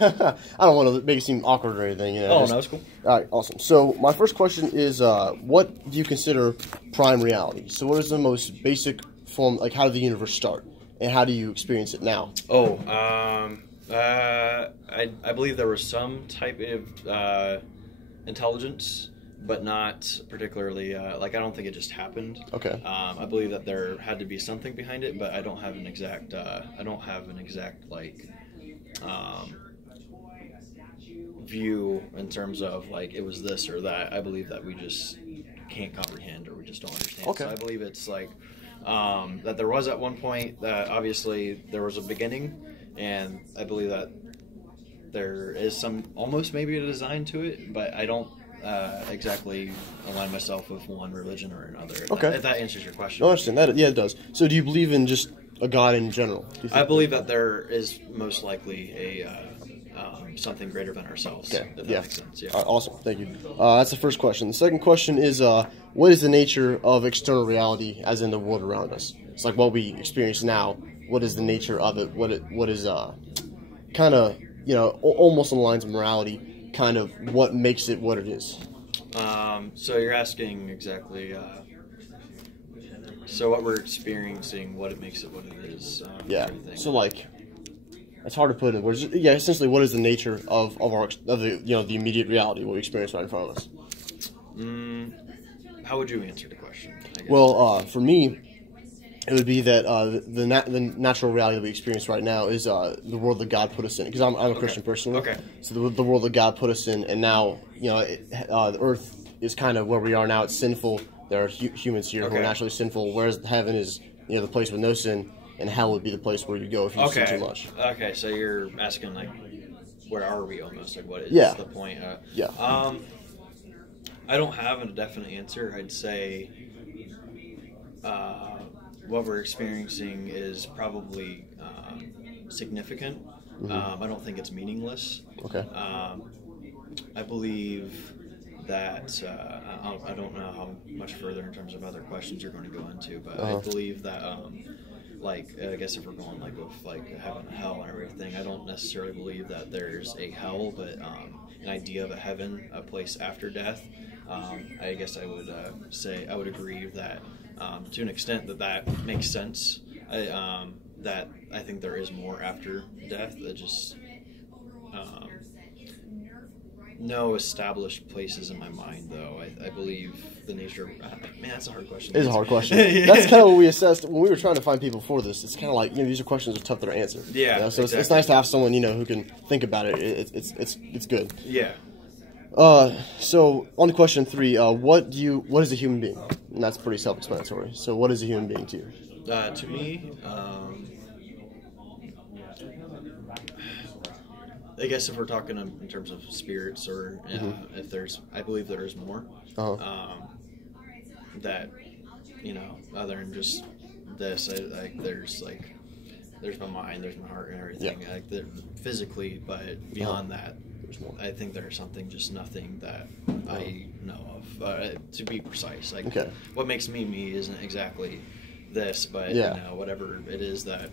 I don't want to make it seem awkward or anything. Oh, no, it's cool. All right, awesome. So my first question is, what do you consider prime reality? So what is the most basic form, like how did the universe start, and how do you experience it now? Oh, I believe there was some type of intelligence, but not particularly, I don't think it just happened. Okay. I believe that there had to be something behind it, but I don't have an exact, view in terms of, it was this or that. I believe that we just can't comprehend or we just don't understand. Okay. So I believe it's, that there was at one point that obviously there was a beginning, and I believe that there is some, almost maybe a design to it, but I don't exactly align myself with one religion or another. If that answers your question. I understand that. Yeah, it does. So do you believe in just a God in general? I believe that there is most likely a something greater than ourselves. Okay. If that makes sense. Yeah. Awesome. Thank you. That's the first question. The second question is, what is the nature of external reality, as in the world around us? It's like what we experience now. What is the nature of it? What is kind of, almost on the lines of morality, kind of what makes it what it is? So you're asking exactly, so what we're experiencing, what it makes it what it is. Yeah. So it's hard to put in words. Yeah, essentially, what is the nature of the immediate reality, what we experience right in front of us? How would you answer the question? Well, for me, it would be that the natural reality that we experience right now is the world that God put us in. Because I'm a Christian personally. Okay. So the world that God put us in, and now the earth is kind of where we are now. It's sinful. There are humans here who are naturally sinful, whereas heaven is the place with no sin, and hell would be the place where you go if you sin too much. Okay, so you're asking where are we almost? What is the point? Yeah. I don't have a definite answer. I'd say what we're experiencing is probably significant. Mm-hmm. I don't think it's meaningless. Okay. I believe that I don't know how much further in terms of other questions you're going to go into, but I believe that I guess if we're going with heaven and hell and everything, I don't necessarily believe that there's a hell, but an idea of a heaven, a place after death. I guess I would say I would agree that to an extent that makes sense. That I think there is more after death. That just no established places in my mind, though. I believe the nature. Man, that's a hard question. It is a hard question. That's kind of what we assessed when we were trying to find people for this. It's kind of like these are questions that are tough to answer. Yeah. So exactly. it's nice to have someone who can think about it. It's good. Yeah. So on to question 3, what is a human being? And that's pretty self-explanatory. So what is a human being to you? To me, I guess if we're talking in terms of spirits, or if I believe there is more. That other than just this, there's my mind, there's my heart, and everything. Yeah. Physically, but beyond that. I think there's nothing that I know of, to be precise. What makes me isn't exactly this, but whatever it is that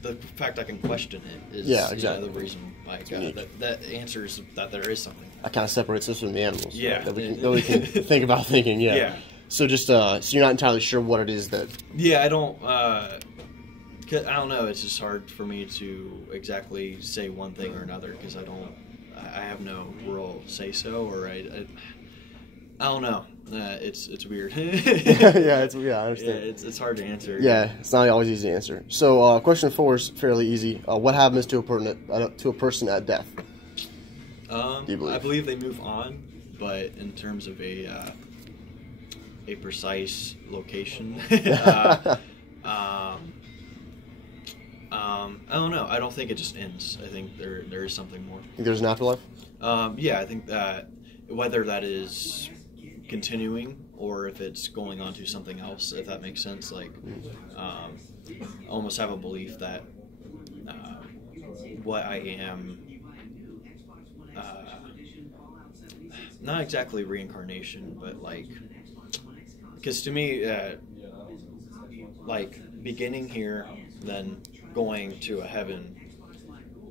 the fact I can question it is the reason. That answers that there is something. That kind of separates us from the animals. Yeah, that we can think about thinking. Yeah. Yeah. So just so you're not entirely sure what it is that. Yeah, I don't. Cause I don't know. It's just hard for me to exactly say one thing or another because I have no real say so, or I don't know. It's weird. I understand. Yeah, it's hard to answer. Yeah, it's not always easy to answer. So question 4 is fairly easy. What happens to a person at death? Do you believe? I believe they move on, but in terms of a precise location, I don't know. I don't think it just ends. I think there is something more. Think there's an afterlife? Yeah, I think that whether that is continuing or if it's going on to something else, if that makes sense. I almost have a belief that what I am, not exactly reincarnation, but because to me, beginning here, then going to a heaven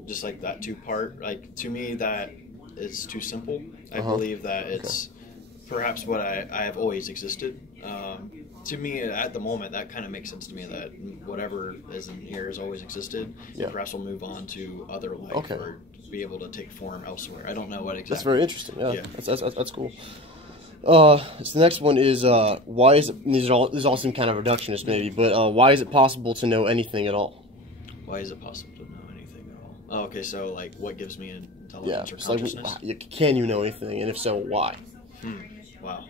just like that two-part, like to me that is too simple. I believe that it's perhaps what I have always existed. To me, at the moment, that kind of makes sense to me that whatever is in here has always existed. Yeah. Perhaps we'll move on to other life or be able to take form elsewhere. I don't know what exactly. That's very interesting. Yeah. That's cool. So the next one is why is it? These all seem kind of reductionist, maybe, but why is it possible to know anything at all? Why is it possible to know anything at all? Oh, okay, so like, what gives me intelligence or Like, consciousness? can you know anything, and if so, why? Wow.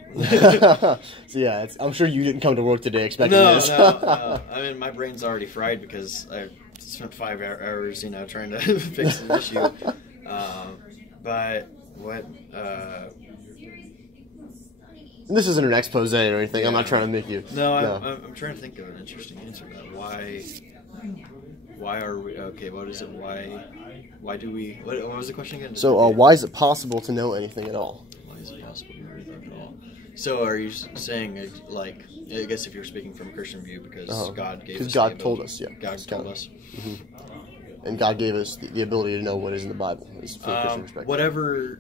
So yeah, I'm sure you didn't come to work today expecting this. No. I mean, my brain's already fried because I spent 5 hours, trying to fix an issue. But what? This isn't an expose or anything. Yeah. I'm not trying to make you. No. I'm trying to think of an interesting answer to that. Why are we? Okay, what is it? Why do we? What was the question again? So, why is it possible to know anything at all? Why is it possible to know anything at all? So, are you saying, like, I guess if you're speaking from a Christian view, because God gave us... Because God told us, yeah. God told us. Mm-hmm. And God gave us the ability to know what is in the Bible, from a Christian perspective. Whatever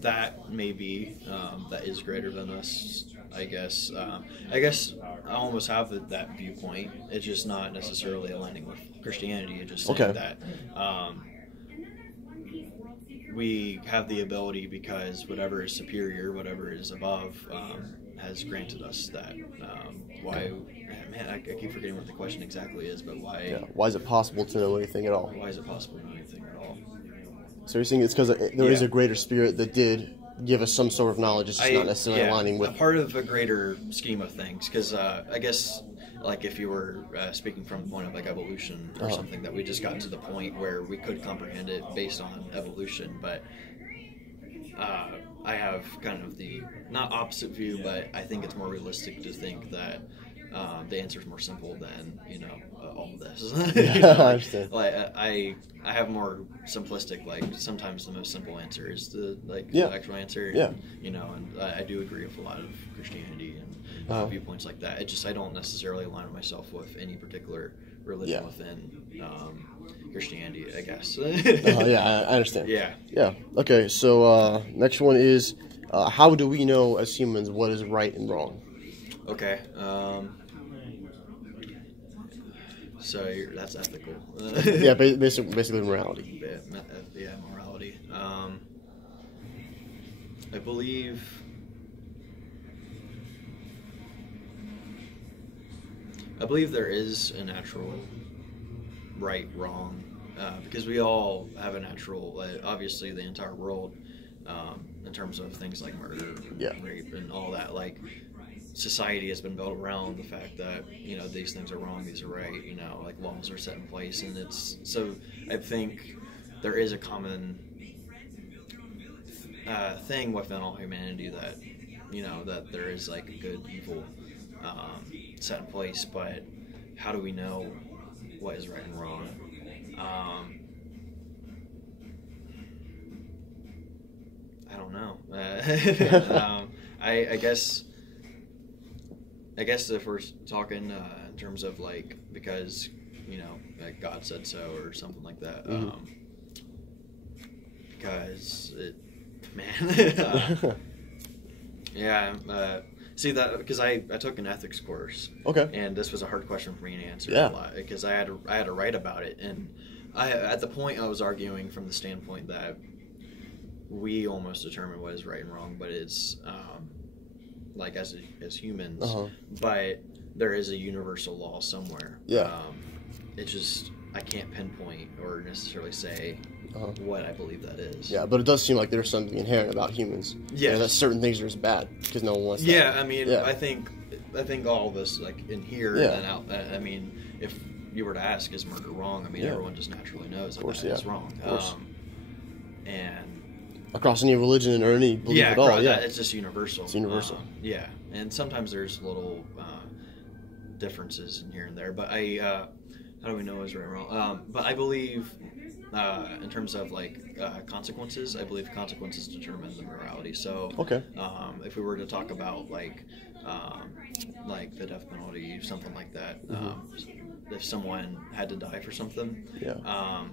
that may be, that is greater than us, I guess. I almost have that viewpoint. It's just not necessarily aligning with Christianity. It's just saying that... we have the ability because whatever is superior, whatever is above, has granted us that. Why? Man, I keep forgetting what the question exactly is, but why? Yeah. Why is it possible to know anything at all? Why is it possible to know anything at all? So you're saying it's because there is a greater spirit that did give us some sort of knowledge. It's just not necessarily aligning with... a part of a greater scheme of things. Because I guess, like, if you were speaking from the point of like evolution or something, that we just got to the point where we could comprehend it based on evolution, but I have kind of the not opposite view, but I think it's more realistic to think that the answer is more simple than all of this. I understand. Like I have more simplistic. Like sometimes the most simple answer is the actual answer. Yeah. And I do agree with a lot of Christianity and viewpoints like that. It's just I don't necessarily align myself with any particular religion within Christianity, I guess. I understand. Yeah. Yeah. Okay. So next one is how do we know as humans what is right and wrong? Okay. So that's ethical. Yeah, basically morality. Yeah, morality. I believe there is a natural right, wrong, because we all have a natural, obviously the entire world, in terms of things like murder, rape, and all that, like, society has been built around the fact that, these things are wrong, these are right, like laws are set in place, and so I think there is a common thing within all humanity that, that there is like a good, evil set in place, but how do we know what is right and wrong? I don't know. I guess if we're talking in terms of like, because like God said so or something like that, because see that because I took an ethics course, and this was a hard question for me to answer a lot because I had to write about it, and at the point I was arguing from the standpoint that we almost determine what is right and wrong, but it's like as humans, but there is a universal law somewhere. It's just I can't pinpoint or necessarily say what I believe that is. Yeah, but it does seem like there's something inherent about humans. Yeah, that certain things are just bad because no one wants that. Yeah, I mean, I think all of us, like in here and out. I mean, if you were to ask, is murder wrong? I mean, everyone just naturally knows that it's wrong. And across any religion or any belief at all. Yeah, it's just universal. It's universal. And sometimes there's little differences in here and there, but how do we know is right or wrong? But I believe, in terms of like consequences, I believe consequences determine the morality. So, if we were to talk about like the death penalty, something like that, if someone had to die for something. Yeah.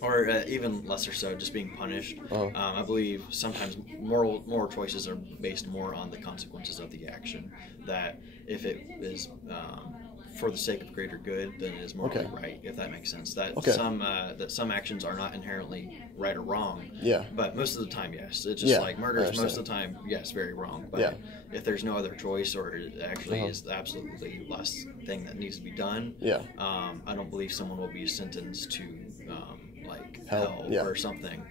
Or even lesser so, just being punished. I believe sometimes moral choices are based more on the consequences of the action. That if it is for the sake of greater good, then it is morally right. If that makes sense. That some actions are not inherently right or wrong. Yeah. But most of the time, yes. It's just like murder is most of the time, yes, very wrong. But if there's no other choice, or it actually is the absolutely last thing that needs to be done, I don't believe someone will be sentenced to like hell or something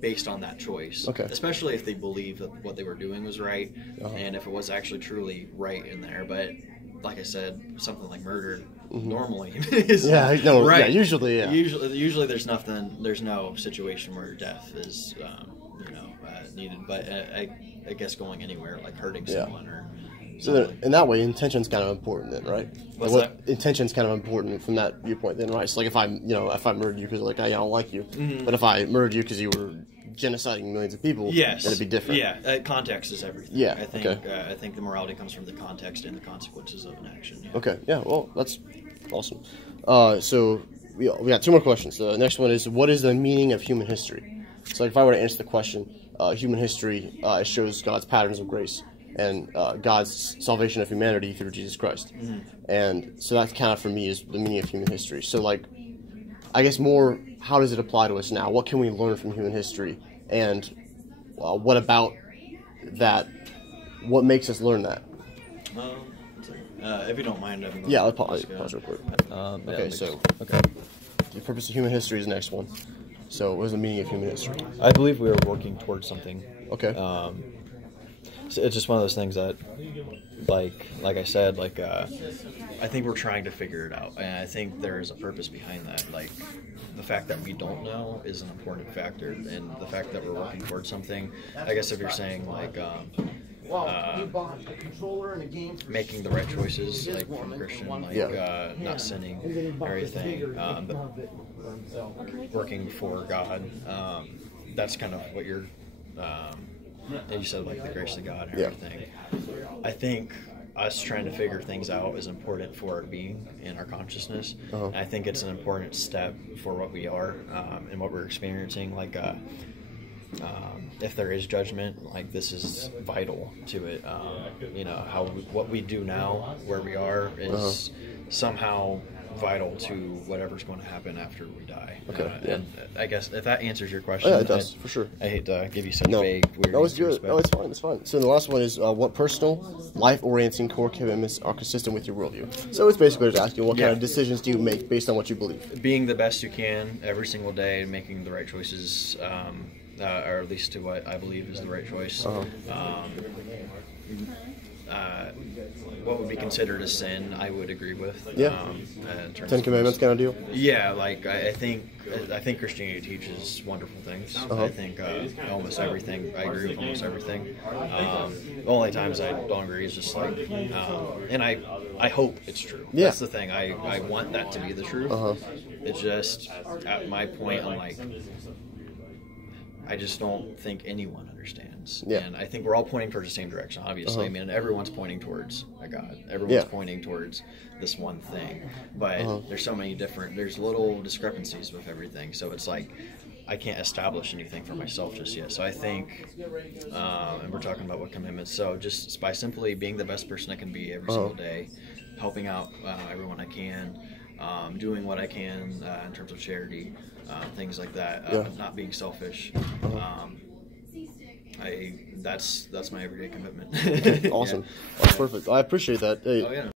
based on that choice. Especially if they believe that what they were doing was right, and if it was actually truly right in there. But like I said, something like murder normally is right. Yeah, usually, Usually there's no situation where death is needed. But I guess going anywhere, like hurting someone or. So in that way, intention's kind of important then, right? What's that? Intention's kind of important from that viewpoint then, right? So like if I murdered you because like I don't like you, but if I murdered you because you were genociding millions of people, then it'd be different. Yeah, context is everything. Yeah, I think the morality comes from the context and the consequences of an action. Yeah. Okay, yeah, well, that's awesome. So we got 2 more questions. The next one is, what is the meaning of human history? So like if I were to answer the question, human history shows God's patterns of grace and God's salvation of humanity through Jesus Christ. And so that kind of, for me, is the meaning of human history. So, like, I guess more, how does it apply to us now? What can we learn from human history? And what about that? What makes us learn that? If you don't mind, I'll pause real quick. The purpose of human history is the next one. So, what is the meaning of human history? I believe we are working towards something. Okay. So it's just one of those things that, like I said, I think we're trying to figure it out, and I think there is a purpose behind that. Like, the fact that we don't know is an important factor, and the fact that we're working towards something. I guess if you're saying like making the right choices, like from a Christian, like not sinning, everything, working for God. That's kind of what you're. And you said like the grace of God and everything. I think us trying to figure things out is important for our being and our consciousness. And I think it's an important step for what we are and what we're experiencing. Like, if there is judgment, like this is vital to it. What we do now, where we are, is somehow vital to whatever's going to happen after we die. And I guess if that answers your question. Yeah, it does, for sure. I hate to give you such vague, weird No, it's good. No, it's fine. So the last one is, what personal, life-orienting core commitments are consistent with your worldview? So it's basically just asking, what kind of decisions do you make based on what you believe? Being the best you can every single day, making the right choices, or at least to what I believe is the right choice. What would be considered a sin, I would agree with. In terms 10 Commandments kind of deal? Yeah, like I think Christianity teaches wonderful things. I think almost everything, I agree with almost everything. The only times I don't agree is just like, and I hope it's true. That's the thing, I want that to be the truth. It's just, at my point, I'm like, I just don't think anyone understands. And I think we're all pointing towards the same direction, obviously. I mean, everyone's pointing towards a God. Everyone's pointing towards this one thing. But there's so many there's little discrepancies with everything. So it's like, I can't establish anything for myself just yet. So I think, and we're talking about what commitments. So just by simply being the best person I can be every single day, helping out everyone I can, doing what I can in terms of charity, things like that, not being selfish. That's my everyday commitment. Awesome. That's perfect. I appreciate that. Hey,